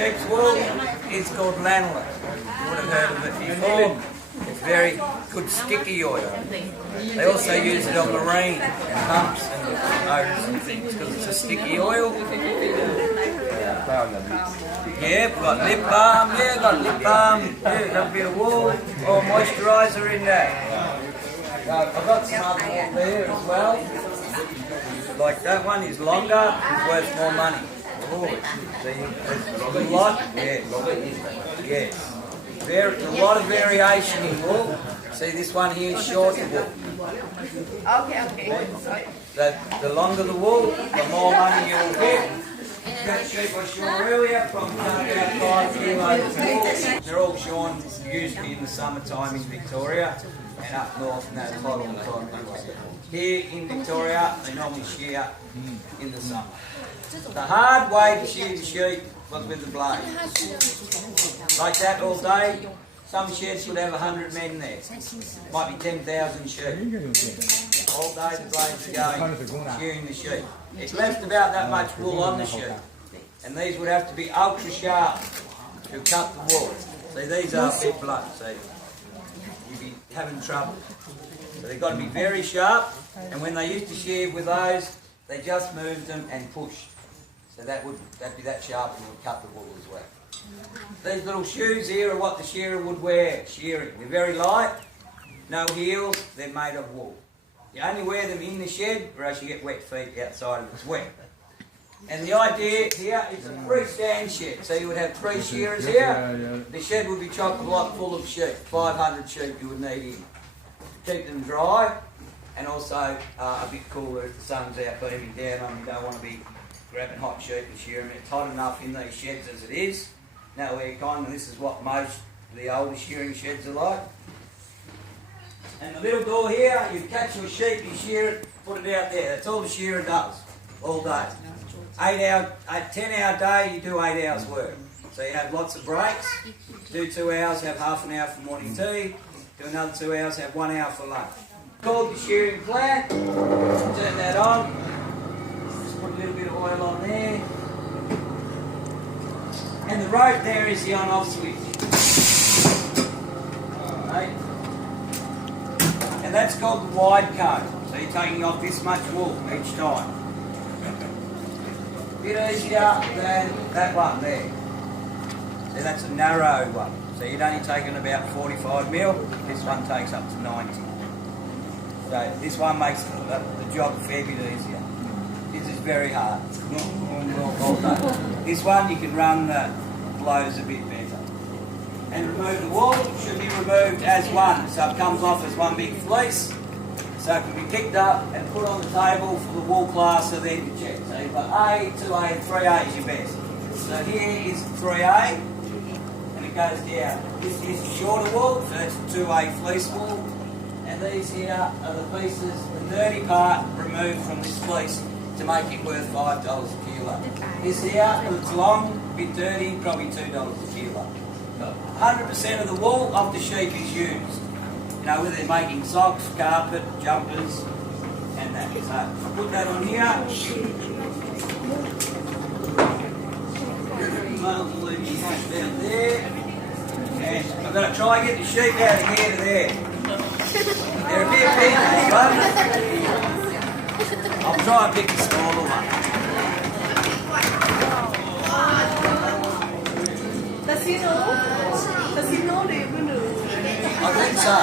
sheep's wool is called lanolin. You would have heard of it before. It's very good sticky oil. They also use it on marine and pumps and motors and things because it's a sticky oil. Yeah, we've got lip balm, got a bit of wool or moisturiser in there. I've got some other wool there as well. Like that one is longer, it's worth more money. See, there's a lot, yes. There's a lot of variation in wool. See, this one here is shorter wool. Okay. The longer the wool, the more money you'll get. That sheep I shorn earlier, probably about 5 kilos of wool. They're all shorn usually in the summertime in Victoria and up north and that's hot all the time anyway. Here in Victoria, they normally shear in the summer. The hard way to shear the sheep was with the blade. Like that all day. Some sheds would have 100 men there. Might be 10,000 sheep. All day the blades are going, shearing the sheep. It's left about that much wool on the sheep. And these would have to be ultra sharp to cut the wool. See, these are big blunt, see. You'd be having trouble. So they've got to be very sharp. And when they used to shear with those, they just moved them and pushed. So that'd be that sharp and would cut the wool as well. These little shoes here are what the shearer would wear shearing. They're very light, no heels, they're made of wool. You only wear them in the shed or else you get wet feet outside if it's wet. And the idea here is a freestand shed. So you would have 3 shearers here. The shed would be chock-a-block full of sheep, 500 sheep you would need in. Keep them dry and also a bit cooler if the sun's out beaming down on you. Don't want to be grabbing hot sheep and shearing. It's hot enough in these sheds as it is. No aircon, and this is what most of the older shearing sheds are like. And the little door here, you catch your sheep, you shear it, put it out there. That's all the shearer does, all day. 10-hour day, you do 8 hours work. So you have lots of breaks. Do 2 hours, have half an hour for morning tea. Do another 2 hours, have 1 hour for lunch. Called the shearing plant. Turn that on. Just put a little bit of oil on there. And the rope there is the on-off switch. Right. And that's called the wide cone. So you're taking off this much wool each time. A bit easier than that one there. So that's a narrow one. So you'd only taken about 45 mil. This one takes up to 90. So this one makes the job a fair bit easier. This is very hard. This one you can run the blows a bit better. And remove the wool. Should be removed as one. So it comes off as one big fleece. So it can be picked up and put on the table for the wool classer then to check. So you've got A, 2A and 3A is your best. So here is 3A and it goes down. This is shorter wool, so that's 2A fleece wool. And these here are the pieces, the nerdy part removed from this fleece to make it worth $5 a kilo. This here, it's long, a bit dirty, probably $2 a kilo. 100% of the wool of the sheep is used. You know, whether they're making socks, carpet, jumpers, and that. So I'll put that on here. Down there. And I'm going to try and get the sheep out of here to there. They're a bit big, these ones. I'll try and pick the smaller one. Does he know? Does he know the Ibnu? I think so.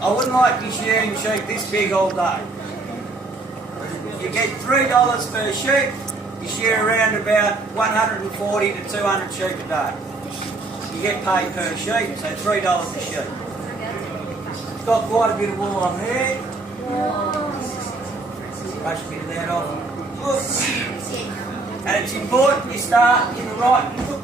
I wouldn't like to be shearing sheep this big all day. You get $3 per sheep, you shear around about 140 to 200 sheep a day. You get paid per sheep, so $3 a sheep. It's got quite a bit of wool on there. Brush a bit of that off. And it's important you start in the right position.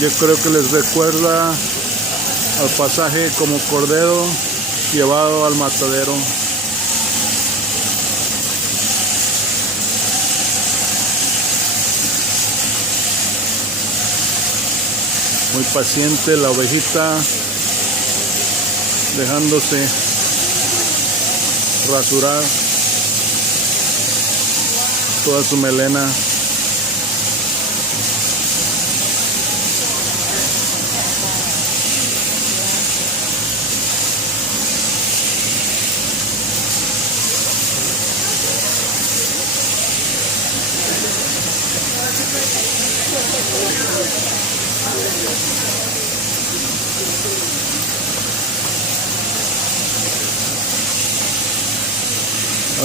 Yo creo que les recuerda al pasaje como cordero llevado al matadero. Muy paciente la ovejita, dejándose rasurar toda su melena.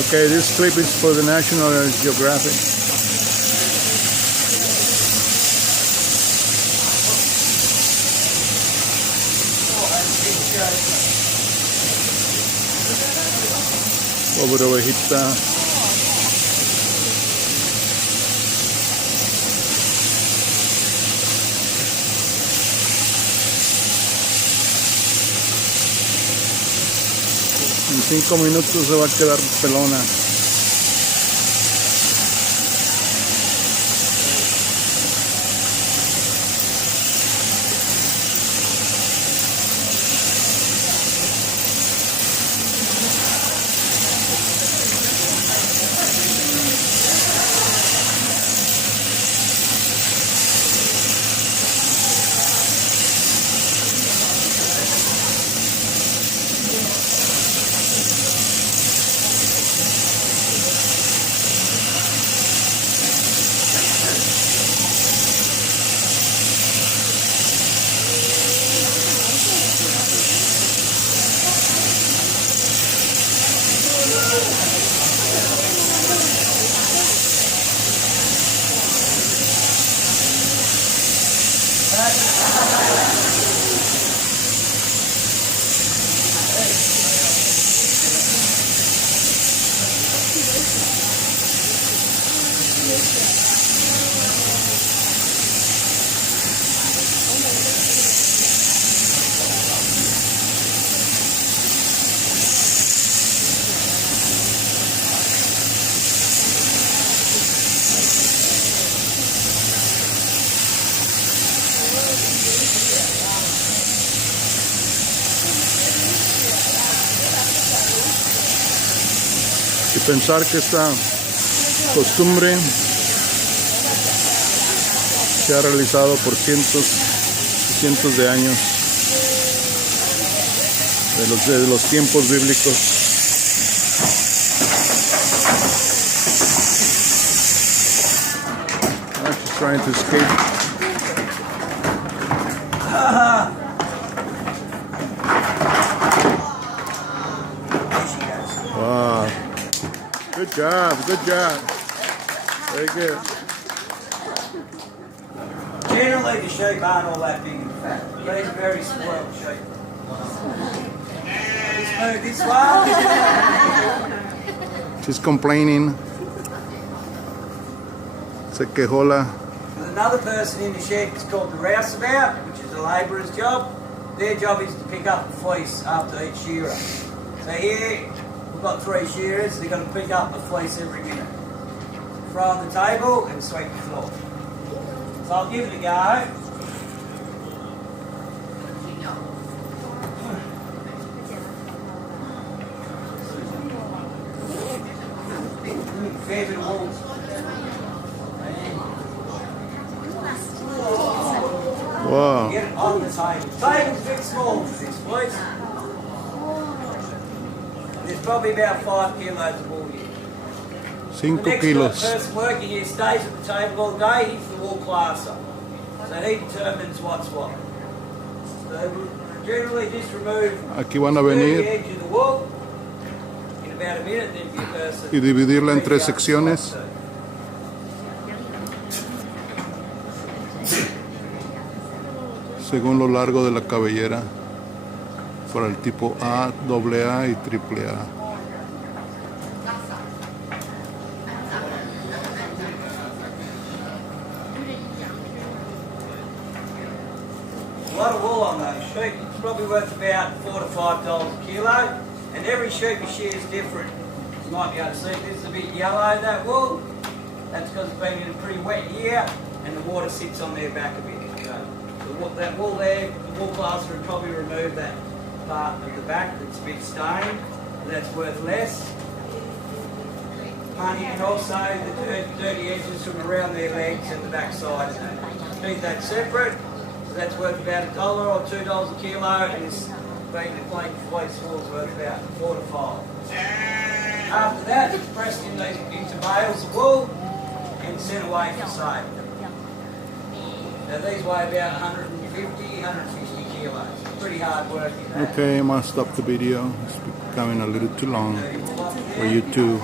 Okay, this clip is for the National Geographic. Pobre ovejita. En 5 minutos se va a quedar pelona. Y pensar que esta costumbre se ha realizado por cientos y cientos de años, de los tiempos bíblicos. She's trying to escape. Wow. Good job, good job. Very good. Generally, the sheep aren't all that big and fat. These are very spoiled sheep. Let's move this one. She's complaining. Se quejó la. There's another person in the shed. It's called the rouseabout, which is a labourer's job. Their job is to pick up the fleece after each shearer. So here, we've got 3 shearers. They're going to pick up the fleece every minute. Throw on the table and sweep the floor. So I'll give it a go. Fair bit of wool. Wow. Get it on the table. Table's a bit small for this, please. There's probably about 5 kilos of wool here. 5 The next kilos. person working here stays at the table all day. He's the wool classer. So he determines what's what. So generally just remove Aquí van a the venir edge of the wool in about a minute, then give the person y dividirla en 3 secciones. Según lo largo de la cabellera, para el tipo A, AA y AAA. It's probably worth about $4 to $5 a kilo, and every sheep you shear is different. You might be able to see this is a bit yellow, that wool. That's because it's been in a pretty wet year, and the water sits on their back a bit. So that wool there, the wool plaster would probably remove that part of the back that's a bit stained. That's worth less money, and also the dirty edges from around their legs and the back side of that. Keep that separate. So that's worth about $1 or $2 a kilo, and this being the plain fleece wool is worth about $4 to $5. After that, it's pressed into bales of wool and sent away for sale. Now these weigh about 150 kilos. Pretty hard work in that. Okay, I must stop the video. It's becoming a little too long for YouTube.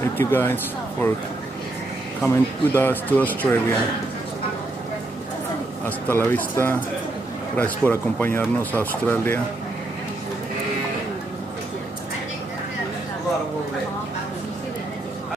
Thank you guys for coming with us to Australia. Hasta la vista. Gracias por acompañarnos a Australia.